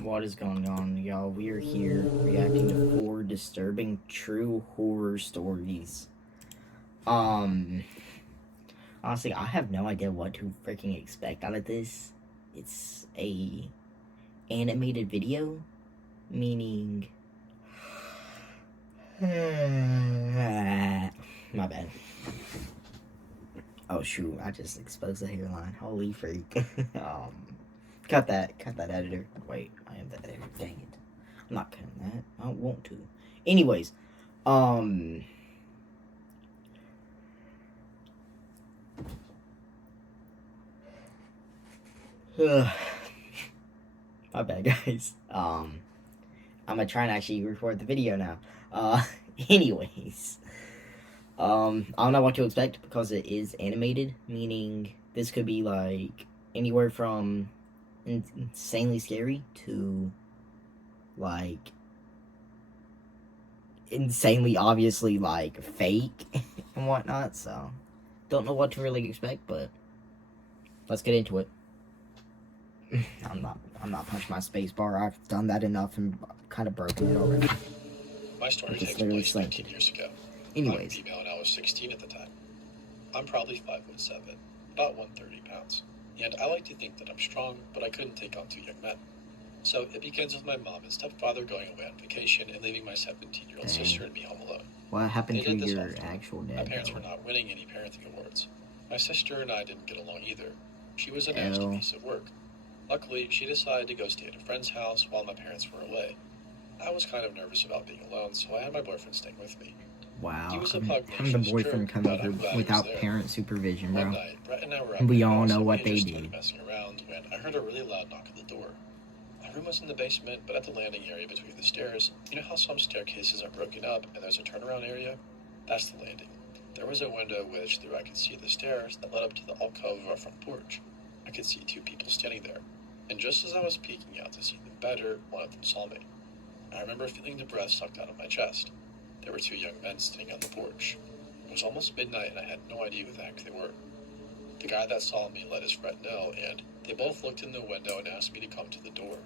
What is going on, y'all? We are here reacting to 4 disturbing true horror stories. Um, Honestly, I have no idea what to freaking expect out of this. It's a animated video, meaning my bad. Oh shoot, I just exposed the hairline. Holy freak. Cut that editor. Wait, I am the editor. Dang it. I'm not cutting that. I don't want to. Anyways, um my bad guys. I'm gonna try and actually record the video now. Anyways. I don't know what to expect because it is animated, meaning this could be like anywhere from insanely scary to like insanely obviously like fake and whatnot. So don't know what to really expect, but let's get into it. I'm not punching my space bar. I've done that enough and kind of broken it already. My story Just takes literally place slammed 19 it. years ago. I'm Anyways, female and I was 16 at the time. I'm probably 5'7", about 130 pounds. And I like to think that I'm strong, but I couldn't take on two young men. So it begins with my mom and stepfather going away on vacation and leaving my 17-year-old sister and me home alone. what happened They to did this your often. actual My dad? parents Though? were not winning any parenting awards. My sister and I didn't get along either. She was a L. nasty piece of work. Luckily, she decided to go stay at a friend's house while my parents were away. I was kind of nervous about being alone, so I had my boyfriend staying with me. Wow, He was a having the pugnacious boyfriend jerk, come but over I'm glad he was without there. parent supervision, bro. One night, Brett and I were at We my all house know and we what had they just did. started messing around when I heard a really loud knock at the door. My room was in the basement, but at the landing area between the stairs. You know how some staircases are broken up and there's a turnaround area? That's the landing. There was a window which through I could see the stairs that led up to the alcove of our front porch. I could see two people standing there. And just as I was peeking out to see them better, one of them saw me. I remember feeling the breath sucked out of my chest. There were two young men sitting on the porch. It was almost midnight and I had no idea who the heck they were. The guy that saw me let his friend know, and they both looked in the window and asked me to come to the door.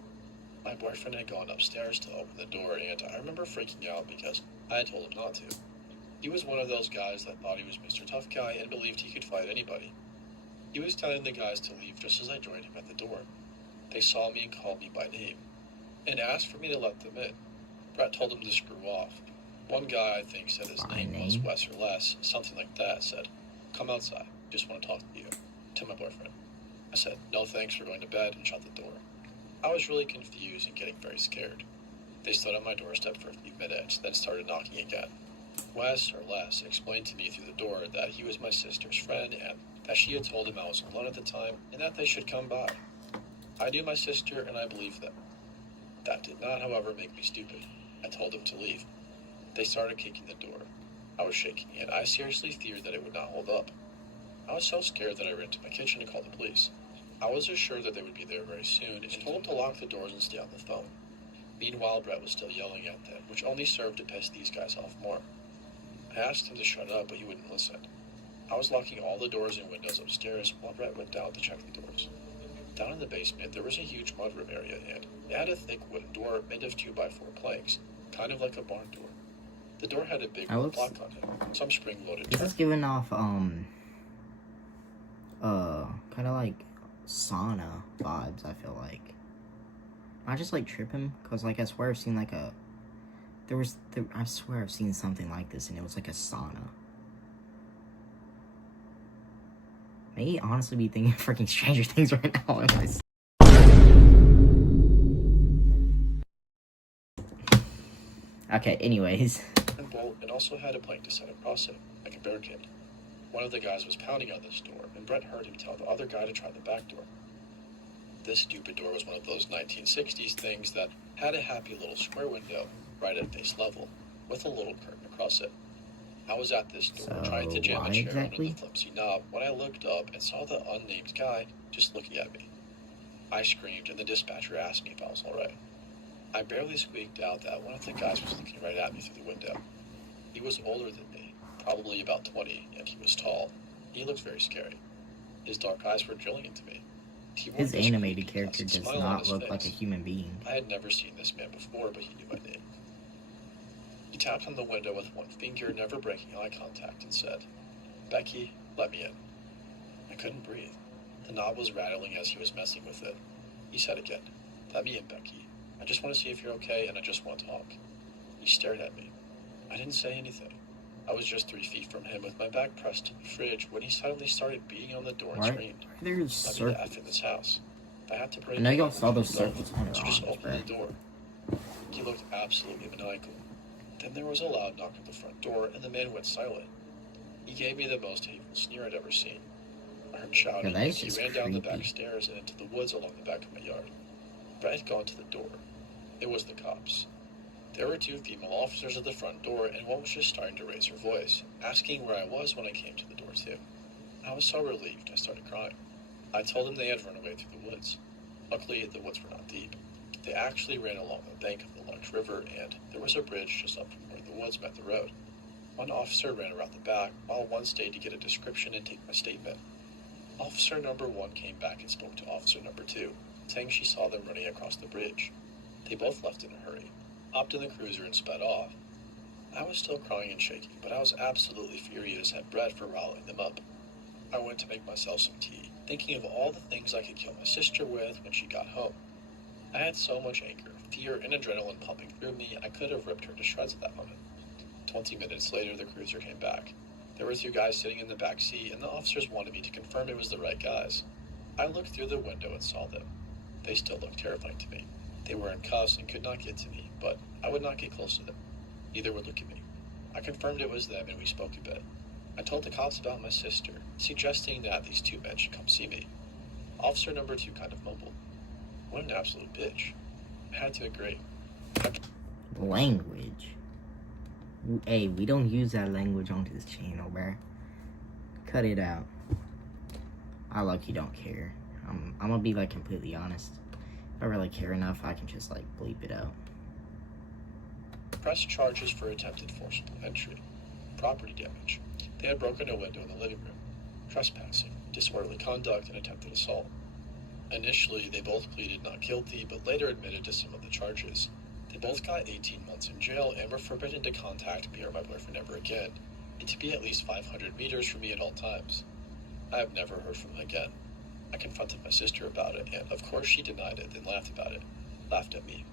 My boyfriend had gone upstairs to open the door, and I remember freaking out because I had told him not to. He was one of those guys that thought he was Mr. Tough Guy and believed he could fight anybody. He was telling the guys to leave just as I joined him at the door. They saw me and called me by name, and asked for me to let them in. Brett told him to screw off. One guy, I think, said his name was Wes or Les, something like that, said, "Come outside, just want to talk to you," to my boyfriend. I said, "No thanks, we're going to bed," and shut the door. I was really confused and getting very scared. They stood on my doorstep for a few minutes, then started knocking again. Wes, or Les, explained to me through the door that he was my sister's friend and that she had told him I was alone at the time and that they should come by. I knew my sister and I believed them. That did not, however, make me stupid. I told them to leave. They started kicking the door. I was shaking and I seriously feared that it would not hold up. I was so scared that I ran to my kitchen to call the police. I was assured that they would be there very soon and told them to lock the doors and stay on the phone. Meanwhile, Brett was still yelling at them, which only served to piss these guys off more. I asked him to shut up, but he wouldn't listen. I was locking all the doors and windows upstairs while Brett went down to check the doors. Down in the basement, there was a huge mudroom area, and it had a thick wooden door made of 2x4 planks, kind of like a barn door. The door had a big wood block on it, some spring-loaded. This is giving off kind of like sauna vibes. I feel like I just like tripping because like I swear I've seen like a I swear I've seen something like this and it was like a sauna. May honestly be thinking freaking Stranger Things right now. Okay, anyways. And bolt and also had a plank to set across it, like a barricade. One of the guys was pounding on this door, and Brett heard him tell the other guy to try the back door. This stupid door was one of those 1960s things that had a happy little square window right at face level, with a little curtain across it. I was at this door trying to jam a chair under the flimsy knob when I looked up and saw the unnamed guy just looking at me. I screamed, and the dispatcher asked me if I was alright. I barely squeaked out that one of the guys was looking right at me through the window. He was older than me, probably about 20, and he was tall. He looked very scary. His dark eyes were drilling into me. He wore His this animated creepy, character placid does smile on not his look like a face. human being. I had never seen this man before, but he knew my name. He tapped on the window with one finger, never breaking eye contact, and said, "Becky, let me in." I couldn't breathe. The knob was rattling as he was messing with it. He said again, "Let me in, Becky. I just want to see if you're okay, and I just want to talk." He stared at me. I didn't say anything. I was just 3 feet from him with my back pressed to the fridge when he suddenly started beating on the door and Why screamed, are there "Let me the circles? F in this house. If I have to break I know it, y'all I will saw those kill you circles both. on your So just arms, open bro. the door." He looked absolutely maniacal. Then there was a loud knock at the front door, and the man went silent. He gave me the most hateful sneer I'd ever seen. I heard shouting, Yeah, that and is he just ran down the creepy. back stairs and into the woods along the back of my yard. Brett had gone to the door. It was the cops. There were 2 female officers at the front door, and one was just starting to raise her voice, asking where I was when I came to the door too. I was so relieved I started crying. I told them they had run away through the woods. Luckily, the woods were not deep. They actually ran along the bank of the large river, and there was a bridge just up from where the woods met the road. One officer ran around the back, while one stayed to get a description and take my statement. Officer number 1 came back and spoke to officer number 2, saying she saw them running across the bridge. They both left in a hurry, hopped in the cruiser and sped off. I was still crying and shaking, but I was absolutely furious at Brett for riling them up. I went to make myself some tea, thinking of all the things I could kill my sister with when she got home. I had so much anger, fear, and adrenaline pumping through me, I could have ripped her to shreds at that moment. 20 minutes later, the cruiser came back. There were 2 guys sitting in the back seat, and the officers wanted me to confirm it was the right guys. I looked through the window and saw them. They still looked terrifying to me. They were in cuffs and could not get to me, but I would not get close to them. Neither would look at me. I confirmed it was them, and we spoke a bit. I told the cops about my sister, suggesting that these 2 men should come see me. Officer number 2 kind of mumbled, "What an absolute bitch." I had to agree. Language. Hey, we don't use that language on this channel, bruh. Cut it out. I low-key don't care. I'm gonna be like completely honest. If I really care enough, I can just like bleep it out. Press charges for attempted forcible entry, property damage. They had broken a window in the living room, trespassing, disorderly conduct, and attempted assault. Initially, they both pleaded not guilty, but later admitted to some of the charges. They both got 18 months in jail and were forbidden to contact me or my boyfriend ever again, and to be at least 500 meters from me at all times. I have never heard from them again. I confronted my sister about it, and of course she denied it, then laughed about it. Laughed at me.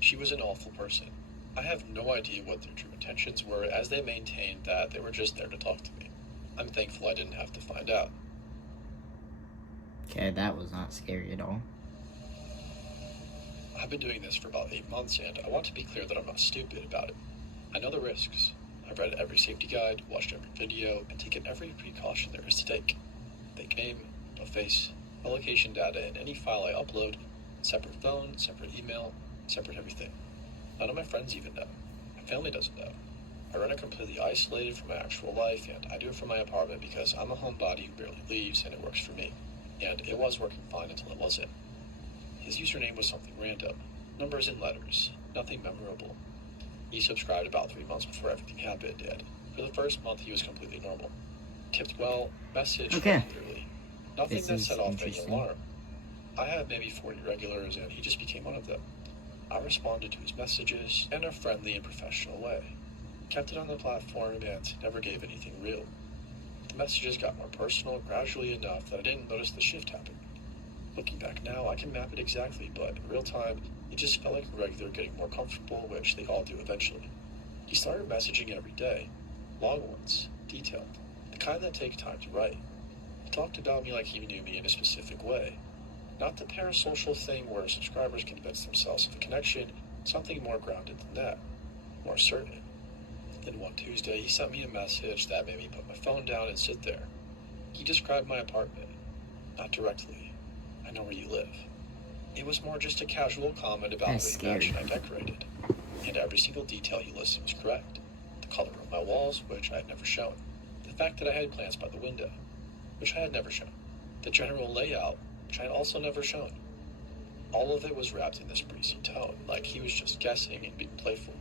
She was an awful person. I have no idea what their true intentions were, as they maintained that they were just there to talk to me. I'm thankful I didn't have to find out. Okay, that was not scary at all. I've been doing this for about 8 months, and I want to be clear that I'm not stupid about it. I know the risks. I've read every safety guide, watched every video, and taken every precaution there is to take. Fake name, no face, no location data in any file I upload, separate phone, separate email, separate everything. None of my friends even know. My family doesn't know. I run it completely isolated from my actual life, and I do it from my apartment because I'm a homebody who barely leaves, and it works for me. And it was working fine until it wasn't. His username was something random. Numbers and letters. Nothing memorable. He subscribed about 3 months before everything happened, and for the first month he was completely normal. Tipped well, messaged Okay. regularly. Nothing This that is set off any interesting. alarm. I had maybe 40 regulars, and he just became one of them. I responded to his messages in a friendly and professional way. Kept it on the platform and never gave anything real. The messages got more personal gradually enough that I didn't notice the shift happen. Looking back now, I can map it exactly, but in real time, it just felt like a regular getting more comfortable, which they all do eventually. He started messaging every day. Long ones, detailed, the kind that take time to write. He talked about me like he knew me in a specific way. Not the parasocial thing where subscribers convince themselves of a connection, something more grounded than that, more certain. Then one Tuesday, he sent me a message that made me put my phone down and sit there. He described my apartment. Not directly. I know where you live. It was more just a casual comment about That's the mansion scary. I decorated. And every single detail he listed was correct. The color of my walls, which I had never shown. The fact that I had plants by the window, which I had never shown. The general layout, which I had also never shown. All of it was wrapped in this breezy tone, like he was just guessing and being playful.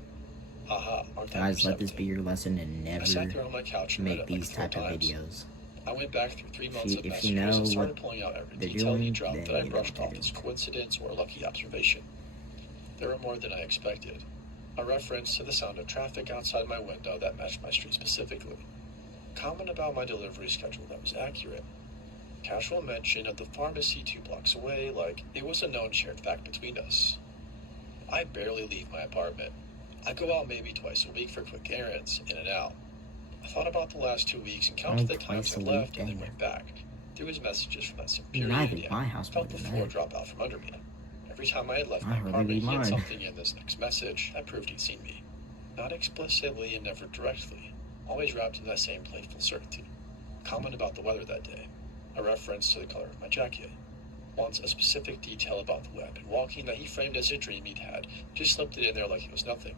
Haha, aren't that Guys, let this be perceptive? your lesson and I sat never there on my couch and read make it like these 4 type of times. videos. I went back through 3 months of If you messages know and started what pulling out every they're detail he doing, dropped then that I you know brushed what off that as is. coincidence or lucky observation. There were more than I expected. A reference to the sound of traffic outside my window that matched my street specifically. Comment about my delivery schedule that was accurate. Casual mention of the pharmacy 2 blocks away, like it was a known shared fact between us. I barely leave my apartment. I go out maybe twice a week for quick errands, in and out. I thought about the last 2 weeks and counted Only the times twice I a left week, and then dang. went back. Through his messages from that same I mean, period, I leave and my house more felt the than floor that. drop out from under me. Every time I had left I my hardly apartment, leave he had mine. something in this next message that proved he'd seen me. Not explicitly and never directly, always wrapped in that same playful certainty. Comment about the weather that day. A reference to the color of my jacket. Once a specific detail about the way I'd been walking that he framed as a dream he'd had, just slipped it in there like it was nothing.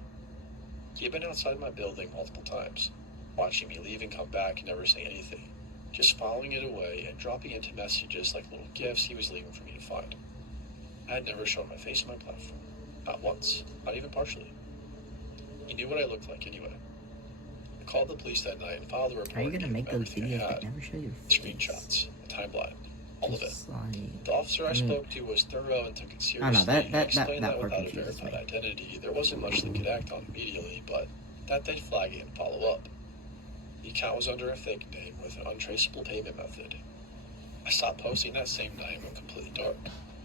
He had been outside my building multiple times, watching me leave and come back and never saying anything, just following it away and dropping into messages like little gifts he was leaving for me to find. I had never shown my face on my platform. Not once, not even partially. He knew what I looked like anyway. I called the police that night and filed a report. How are you gonna and make gave him those everything I videos had. but never show your face? Screenshots, a timeline, all of it. Just like, The officer I I mean- spoke to was thorough and took it seriously. I don't know, that He explained part without a confuses verified me. identity, there wasn't much they could act on immediately, but that they'd flag it and follow up. The account was under a fake name with an untraceable payment method. I stopped posting that same night and went completely dark.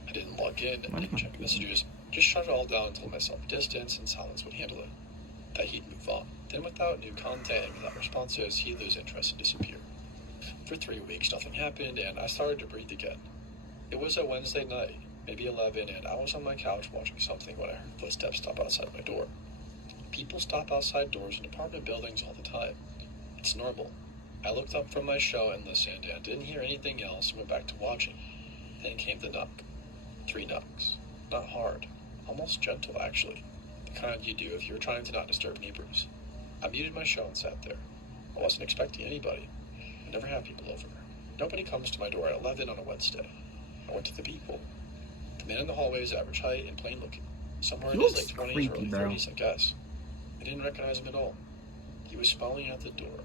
I didn't log in, Why didn't not? check messages, just shut it all down and told myself distance and silence would handle it. That he'd move on. Then without new content and without responses, he'd lose interest and disappear. For 3 weeks, nothing happened, and I started to breathe again. It was a Wednesday night, maybe 11, and I was on my couch watching something when I heard footsteps stop outside my door. People stop outside doors in apartment buildings all the time. It's normal. I looked up from my show and listened and didn't hear anything else and went back to watching. Then came the knock. 3 knocks. Not hard. Almost gentle, actually. The kind you do if you were trying to not disturb neighbors. I muted my show and sat there. I wasn't expecting anybody. I never have people over. Nobody comes to my door at 11 on a Wednesday. I went to the people. The man in the hallway is average height and plain looking. Somewhere in He his looks late 20s or creepy, early bro. 30s, I guess. I didn't recognize him at all. He was following out the door,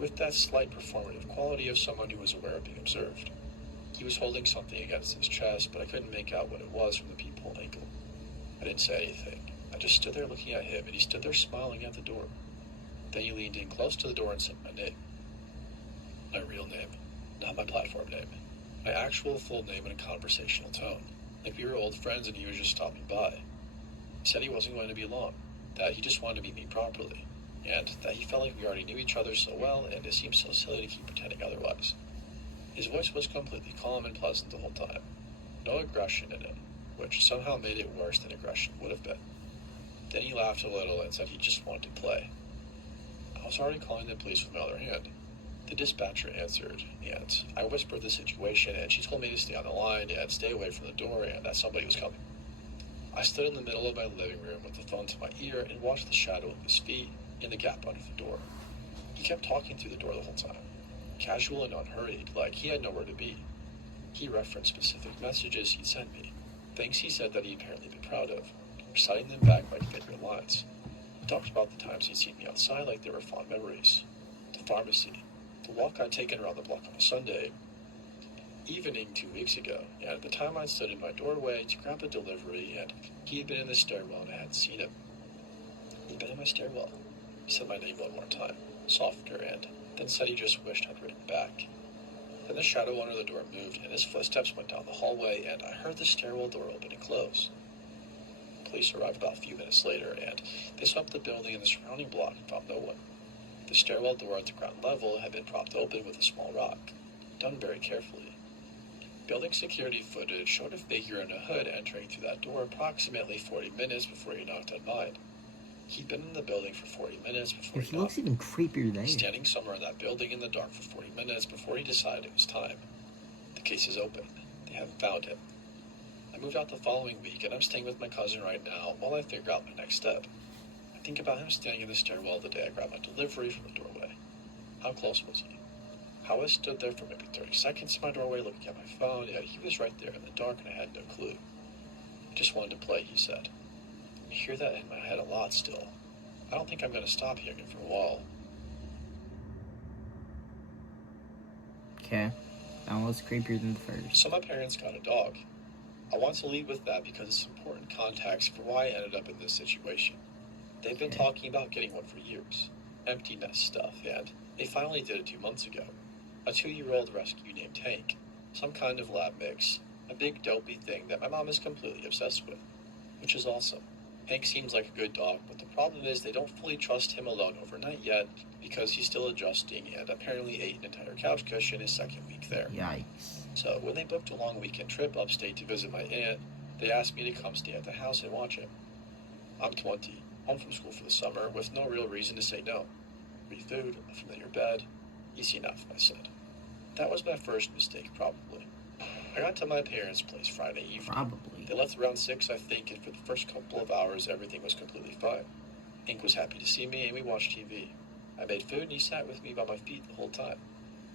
with that slight performative quality of someone who was aware of being observed. He was holding something against his chest, but I couldn't make out what it was from the peephole angle. I didn't say anything. I just stood there looking at him, and he stood there smiling at the door. Then he leaned in close to the door and said my name. My real name, not my platform name. My actual full name in a conversational tone, like we were old friends and he was just stopping by. He said he wasn't going to be long, that he just wanted to meet me properly, and that he felt like we already knew each other so well and it seemed so silly to keep pretending otherwise. His voice was completely calm and pleasant the whole time. No aggression in it, which somehow made it worse than aggression would have been. Then he laughed a little and said he just wanted to play. I was already calling the police with my other hand. The dispatcher answered, and I whispered the situation, and she told me to stay on the line and stay away from the door and that somebody was coming. I stood in the middle of my living room with the phone to my ear and watched the shadow of his feet in the gap under the door. He kept talking through the door the whole time, casual and unhurried, like he had nowhere to be. He referenced specific messages he'd sent me, things he said that he'd apparently been proud of, reciting them back like favorite lines. He talked about the times he'd seen me outside like they were fond memories. The pharmacy, the walk I'd taken around the block on a Sunday evening 2 weeks ago, and at the time I'd stood in my doorway to grab a delivery, and he had been in the stairwell and I hadn't seen him. He'd been in my stairwell. He said my name one more time, softer, and then said he just wished I'd written back. Then the shadow under the door moved, and his footsteps went down the hallway, and I heard the stairwell door open and close. Police arrived about a few minutes later, and they swept the building and the surrounding block and found no one. The stairwell door at the ground level had been propped open with a small rock, done very carefully. Building security footage showed a figure in a hood entering through that door approximately 40 minutes before he knocked on mine. He'd been in the building for 40 minutes before He he looks knocked. even creepier there. Standing somewhere in that building in the dark for 40 minutes before he decided it was time. The case is open. They haven't found him. I moved out the following week, and I'm staying with my cousin right now while I figure out my next step. I think about him standing in the stairwell the day I grabbed my delivery from the doorway. How close was he? How I stood there for maybe 30 seconds in my doorway looking at my phone, yet he was right there in the dark and I had no clue. I just wanted to play, he said. I hear that in my head a lot still. I don't think I'm going to stop hearing it for a while. Okay. That one was creepier than the first. So my parents got a dog. I want to lead with that because it's important context for why I ended up in this situation. They've been Okay. talking about getting one for years. Empty nest stuff, and they finally did it 2 months ago. A 2-year-old rescue named Hank. Some kind of lab mix. A big dopey thing that my mom is completely obsessed with. Which is awesome. Hank seems like a good dog, but the problem is they don't fully trust him alone overnight yet because he's still adjusting and apparently ate an entire couch cushion his second week there. Yikes. So when they booked a long weekend trip upstate to visit my aunt, they asked me to come stay at the house and watch him. I'm 20, home from school for the summer, with no real reason to say no. Free food, a familiar bed, easy enough, I said. That was my first mistake, probably. I got to my parents' place Friday evening. Probably. They left around 6, I think, and for the first couple of hours, everything was completely fine. Hank was happy to see me, and we watched TV. I made food, and he sat with me by my feet the whole time,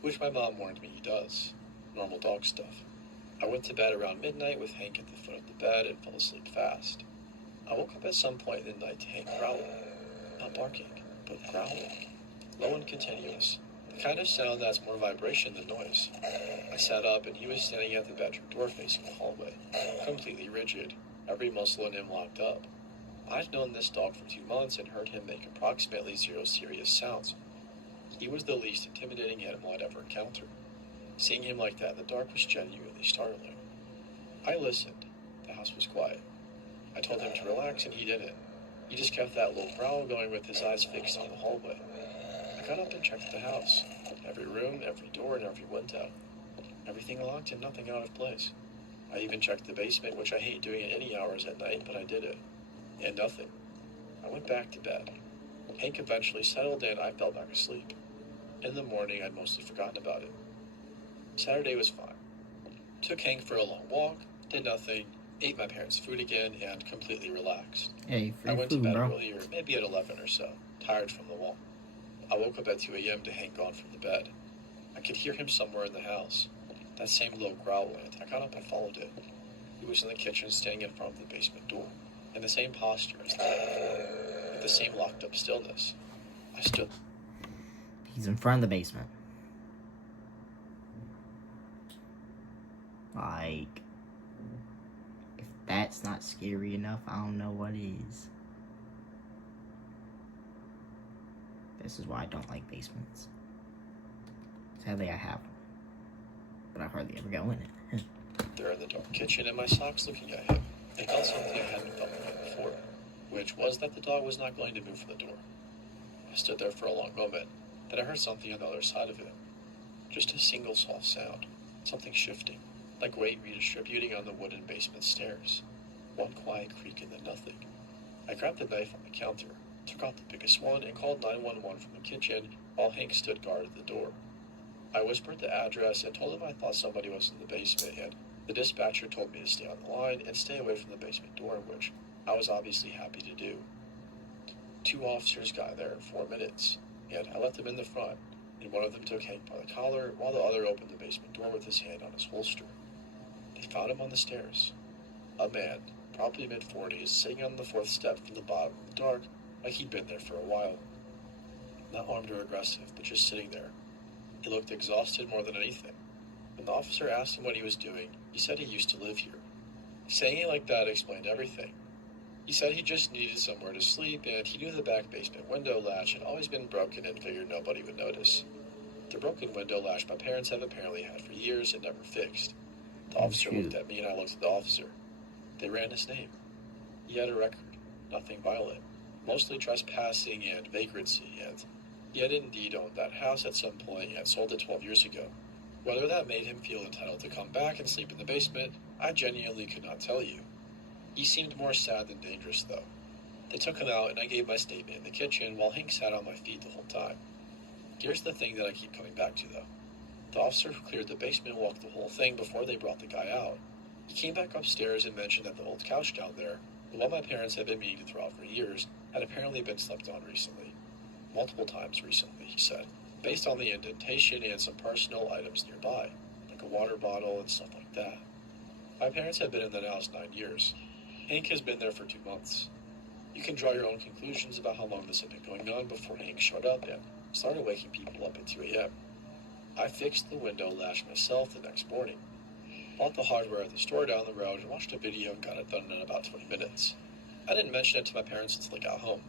which my mom warned me he does. Normal dog stuff. I went to bed around midnight with Hank at the foot of the bed and fell asleep fast. I woke up at some point in the night to Hank growling. Not barking, but growling. Low and continuous. The kind of sound that's more vibration than noise. I sat up and he was standing at the bedroom door facing the hallway, completely rigid, every muscle in him locked up. I'd known this dog for 2 months and heard him make approximately 0 serious sounds. He was the least intimidating animal I'd ever encountered. Seeing him like that in the dark was genuinely startling. I listened. The house was quiet. I told him to relax and he didn't. He just kept that low growl going with his eyes fixed on the hallway. I got up and checked the house. Every room, every door, and every window. Everything locked and nothing out of place. I even checked the basement, which I hate doing at any hours at night, but I did it. And nothing. I went back to bed. Hank eventually settled in, I fell back asleep. In the morning, I'd mostly forgotten about it. Saturday was fine. Took Hank for a long walk, did nothing, ate my parents' food again, and completely relaxed. Hey, free I went food, to bed bro. earlier, maybe at 11 or so, tired from the walk. I woke up at 2 a.m. to Hank gone from the bed. I could hear him somewhere in the house. That same low growl went. I got up and followed it. He was in the kitchen standing in front of the basement door, in the same posture as the night before, with the same locked up stillness. I stood. He's in front of the basement. Like, if that's not scary enough, I don't know what is. This is why I don't like basements. Sadly, I have one, but I hardly ever go in it. There in the dark kitchen and my socks looking at him. I felt something I hadn't felt the night before, which was that the dog was not going to move from the door. I stood there for a long moment, then I heard something on the other side of it. Just a single soft sound, something shifting, like weight redistributing on the wooden basement stairs. One quiet creak and then nothing. I grabbed the knife on the counter, took out the biggest one, and called 911 from the kitchen while Hank stood guard at the door. I whispered the address and told him I thought somebody was in the basement, and the dispatcher told me to stay on the line and stay away from the basement door, which I was obviously happy to do. 2 officers got there in 4 minutes, and I let them in the front, and one of them took Hank by the collar while the other opened the basement door with his hand on his holster. They found him on the stairs. A man, probably mid-40s, sitting on the 4th step from the bottom in the dark, like he'd been there for a while. Not armed or aggressive, but just sitting there. He looked exhausted more than anything. When the officer asked him what he was doing, he said he used to live here. Saying it like that explained everything. He said he just needed somewhere to sleep, and he knew the back basement window latch had always been broken and figured nobody would notice. The broken window latch my parents have apparently had for years and never fixed. The officer looked at me and I looked at the officer. They ran his name. He had a record, nothing violent, mostly trespassing and vagrancy, and he had indeed owned that house at some point and sold it 12 years ago. Whether that made him feel entitled to come back and sleep in the basement, I genuinely could not tell you. He seemed more sad than dangerous, though. They took him out and I gave my statement in the kitchen while Hank sat on my feet the whole time. Here's the thing that I keep coming back to, though. The officer who cleared the basement walked the whole thing before they brought the guy out. He came back upstairs and mentioned that the old couch down there, the one my parents had been meaning to throw out for years, had apparently been slept on recently. Multiple times recently, he said, based on the indentation and some personal items nearby, like a water bottle and stuff like that. My parents have been in the house 9 years. Hank has been there for 2 months. You can draw your own conclusions about how long this had been going on before Hank showed up and started waking people up at 2 a.m. I fixed the window latch myself the next morning. Bought the hardware at the store down the road and watched a video and got it done in about 20 minutes. I didn't mention it to my parents until I got home.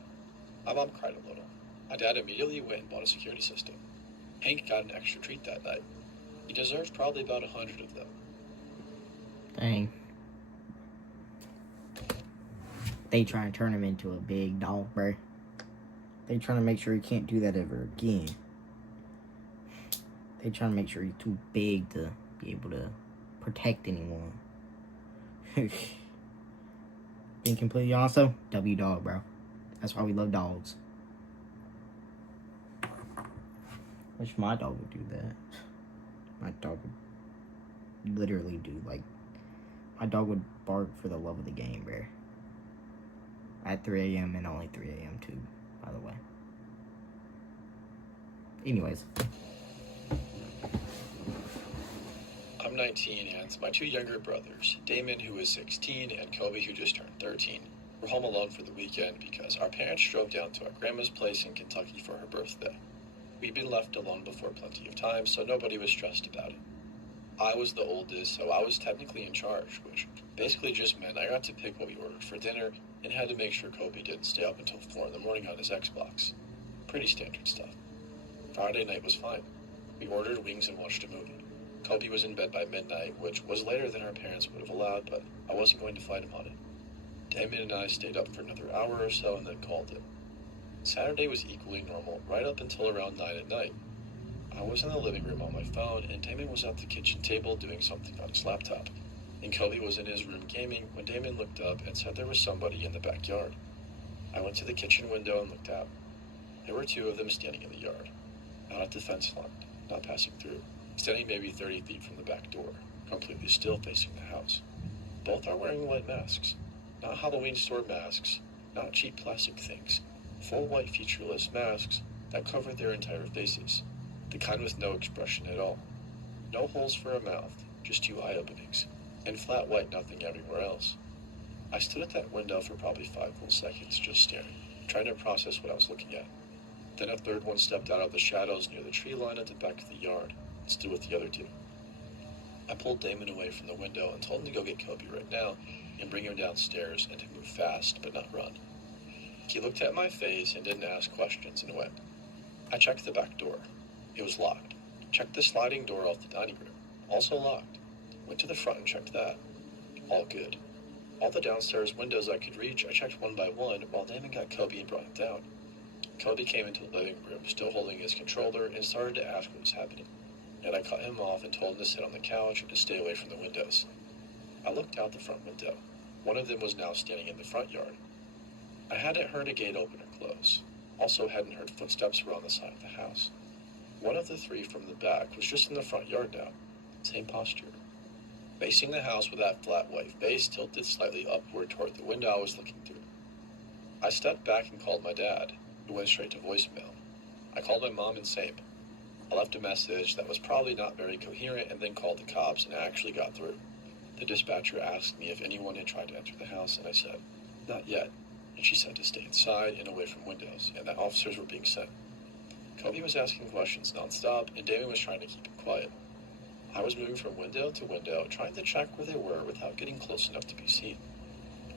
My mom cried a little. My dad immediately went and bought a security system. Hank got an extra treat that night. He deserved probably about 100 of them. Dang. They trying to turn him into a big dog, bruh. They trying to make sure he can't do that ever again. They trying to make sure he's too big to be able to protect anyone. Being completely honest though, W dog, bro. That's why we love dogs. Wish my dog would do that. My dog would literally do, like, my dog would bark for the love of the game, bro. At 3 a.m. and only 3 a.m. too, by the way. Anyways. I'm 19 and my two younger brothers, Damon, who is 16, and Kobe, who just turned 13, were home alone for the weekend because our parents drove down to our grandma's place in Kentucky for her birthday. We'd been left alone before plenty of times, so nobody was stressed about it. I was the oldest, so I was technically in charge, which basically just meant I got to pick what we ordered for dinner and had to make sure Kobe didn't stay up until 4 in the morning on his Xbox. Pretty standard stuff. Friday night was fine. We ordered wings and watched a movie. Kobe was in bed by midnight, which was later than our parents would have allowed, but I wasn't going to fight him on it. Damon and I stayed up for another hour or so and then called it. Saturday was equally normal, right up until around 9 at night. I was in the living room on my phone, and Damon was at the kitchen table doing something on his laptop. And Kobe was in his room gaming when Damon looked up and said there was somebody in the backyard. I went to the kitchen window and looked out. There were 2 of them standing in the yard, not at the fence line, not passing through, standing maybe 30 feet from the back door, completely still facing the house. Both are wearing white masks. Not Halloween store masks, not cheap plastic things. Full white featureless masks that covered their entire faces. The kind with no expression at all. No holes for a mouth, just 2 eye openings. And flat white nothing everywhere else. I stood at that window for probably 5 full seconds just staring, trying to process what I was looking at. Then a third one stepped out of the shadows near the tree line at the back of the yard, and stood with the other 2. I pulled Damon away from the window and told him to go get Kobe right now and bring him downstairs and to move fast but not run. He looked at my face and didn't ask questions and went. I checked the back door. It was locked. Checked the sliding door off the dining room. Also locked. Went to the front and checked that. All good. All the downstairs windows I could reach, I checked one by one while Damon got Kobe and brought him down. Kobe came into the living room, still holding his controller, and started to ask what was happening. And I cut him off and told him to sit on the couch and to stay away from the windows. I looked out the front window. One of them was now standing in the front yard. I hadn't heard a gate open or close. Also hadn't heard footsteps around the side of the house. One of the 3 from the back was just in the front yard now. Same posture. Facing the house with that flat white face tilted slightly upward toward the window I was looking through. I stepped back and called my dad, who went straight to voicemail. I called my mom and same. I left a message that was probably not very coherent and then called the cops and actually got through. The dispatcher asked me if anyone had tried to enter the house and I said, not yet. And she said to stay inside and away from windows, and that officers were being sent. Kobe was asking questions nonstop, and Damon was trying to keep him quiet. I was moving from window to window, trying to check where they were without getting close enough to be seen.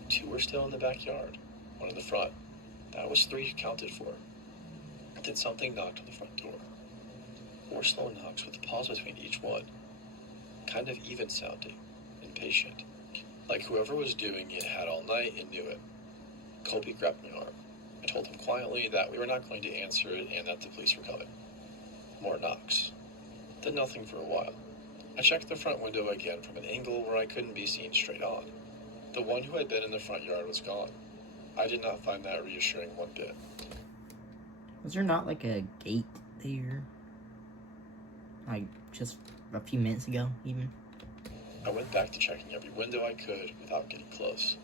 2 were still in the backyard, 1 in the front. That was 3 counted for. Then something knocked on the front door. 4 slow knocks with a pause between each one. Kind of even sounding, impatient. Like whoever was doing it had all night and knew it. Kobe grabbed my arm. I told him quietly that we were not going to answer it and that the police were coming. More knocks. Then nothing for a while. I checked the front window again from an angle where I couldn't be seen straight on. The one who had been in the front yard was gone. I did not find that reassuring one bit. Was there not like a gate there? Like just a few minutes ago, even? I went back to checking every window I could without getting close.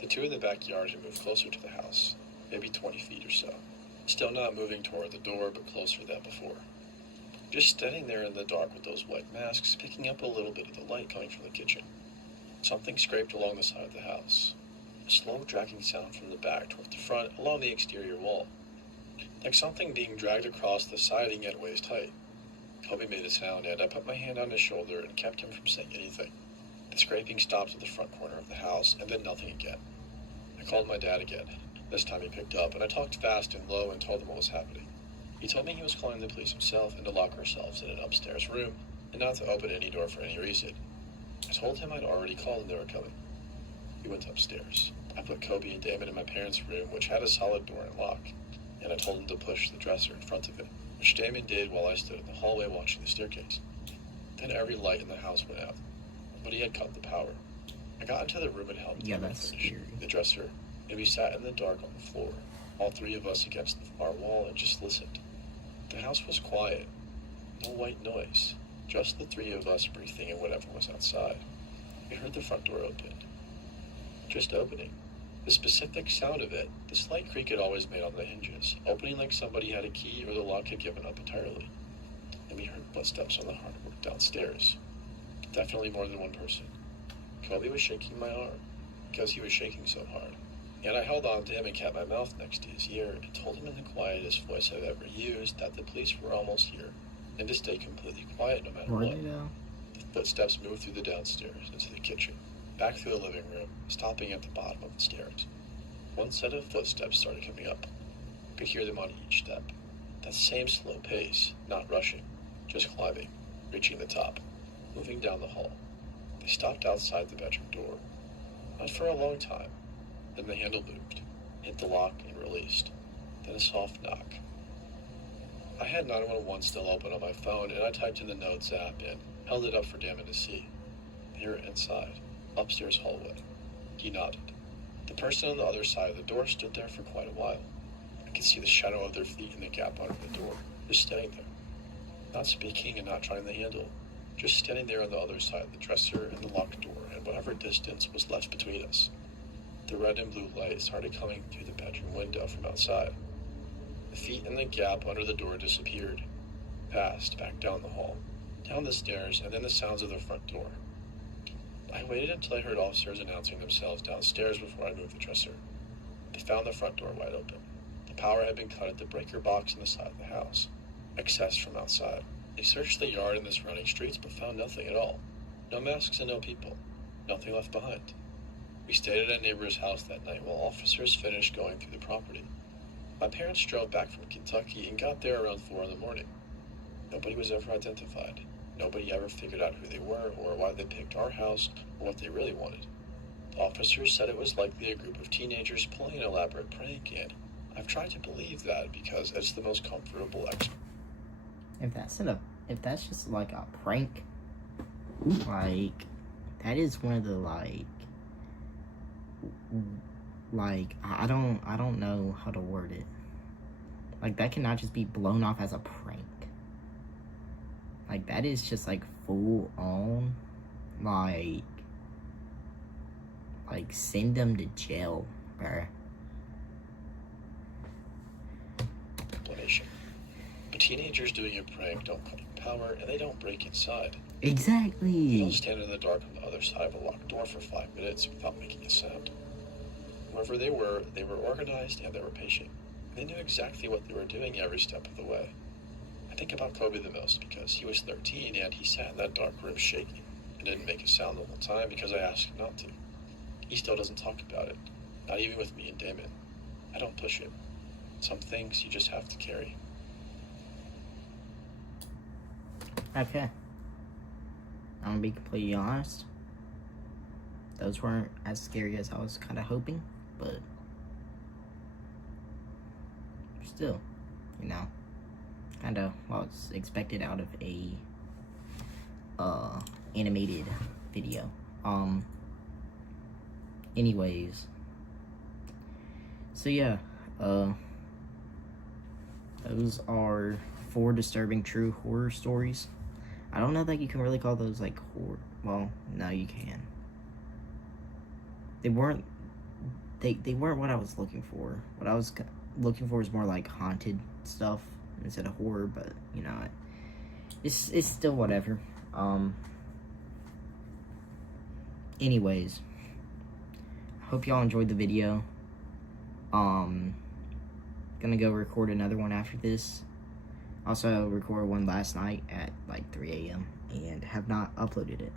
The 2 in the backyard had moved closer to the house, maybe 20 feet or so. Still not moving toward the door, but closer than before. Just standing there in the dark with those white masks, picking up a little bit of the light coming from the kitchen. Something scraped along the side of the house. A slow dragging sound from the back toward the front along the exterior wall. Like something being dragged across the siding at waist height. Kobe made a sound, and I put my hand on his shoulder and kept him from saying anything. The scraping stopped at the front corner of the house, and then nothing again. I called my dad again. This time he picked up, and I talked fast and low and told him what was happening. He told me he was calling the police himself and to lock ourselves in an upstairs room and not to open any door for any reason. I told him I'd already called and they were coming. We went upstairs. I put Kobe and Damon in my parents' room, which had a solid door and lock, and I told him to push the dresser in front of it, which Damon did while I stood in the hallway watching the staircase. Then every light in the house went out, but he had cut the power. I got into the room and helped Yeah, Damon that's finish scary. the dresser, and we sat in the dark on the floor, all three of us against the far wall, and just listened. The house was quiet, no white noise, just the three of us breathing in whatever was outside. We heard the front door open. Just opening. The specific sound of it, the slight creak it always made on the hinges, opening like somebody had a key or the lock had given up entirely. And we heard footsteps on the hardwood downstairs. Definitely more than one person. Kobe was shaking my arm, because he was shaking so hard. And I held on to him and kept my mouth next to his ear and told him in the quietest voice I've ever used that the police were almost here, and to stay completely quiet no matter Were what. they though? The footsteps moved through the downstairs, into the kitchen, back through the living room, stopping at the bottom of the stairs. One set of footsteps started coming up. I could hear them on each step. That same slow pace, not rushing, just climbing, reaching the top, moving down the hall. They stopped outside the bedroom door. Not for a long time. Then the handle moved, hit the lock, and released. Then a soft knock. I had 911 still open on my phone, and I typed in the notes app and held it up for Damon to see. They were inside, upstairs hallway. He nodded. The person on the other side of the door stood there for quite a while. I could see the shadow of their feet in the gap under the door, just standing there. Not speaking and not trying the handle, just standing there on the other side of the dresser and the locked door and whatever distance was left between us. The red and blue light started coming through the bedroom window from outside. The feet in the gap under the door disappeared, passed back down the hall, down the stairs, and then the sounds of the front door. I waited until I heard officers announcing themselves downstairs before I moved the dresser. They found the front door wide open. The power had been cut at the breaker box in the side of the house, accessed from outside. They searched the yard and the surrounding streets but found nothing at all. No masks and no people. Nothing left behind. We stayed at a neighbor's house that night while officers finished going through the property. My parents drove back from Kentucky and got there around 4 in the morning. Nobody was ever identified. Nobody ever figured out who they were or why they picked our house or what they really wanted. The officers said it was likely a group of teenagers pulling an elaborate prank, and I've tried to believe that because it's the most comfortable If that's just like a prank, like that is one of the I don't know how to word it. Like that cannot just be blown off as a prank. Like that is just like full on like send them to jail, bruh. explanation. But teenagers doing a prank don't cut power and they don't break inside. Exactly. They don't stand in the dark on the other side of a locked door for 5 minutes without making a sound. Whoever they were organized and they were patient. They knew exactly what they were doing every step of the way. I think about Kobe the most because he was 13 and he sat in that dark room shaking and didn't make a sound the whole time because I asked him not to. He still doesn't talk about it, not even with me and Damon. I don't push it. Some things you just have to carry. Okay. I'm gonna be completely honest. Those weren't as scary as I was kind of hoping, but still, you know, kind of what was expected out of a animated video. Anyways, so yeah, those are 4 disturbing true horror stories. I don't know that you can really call those like horror. Well, no, you can. They weren't what I was looking for. What I was looking for is more like haunted stuff instead of horror, but you know, it's still whatever. Anyways, I hope y'all enjoyed the video. Gonna go record another one after this. Also recorded one last night at like 3 a.m. and have not uploaded it.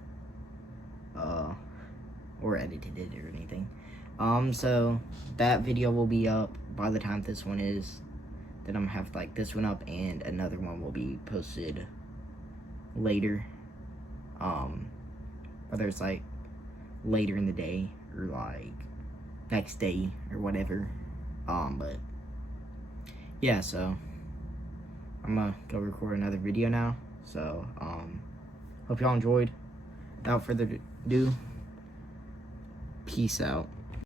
Or edited it or anything. So that video will be up by the time this one is. Then I'm gonna have like this one up and another one will be posted later. Whether it's like later in the day or like next day or whatever. But yeah, so I'm gonna go record another video now. So hope y'all enjoyed. Without further ado, peace out.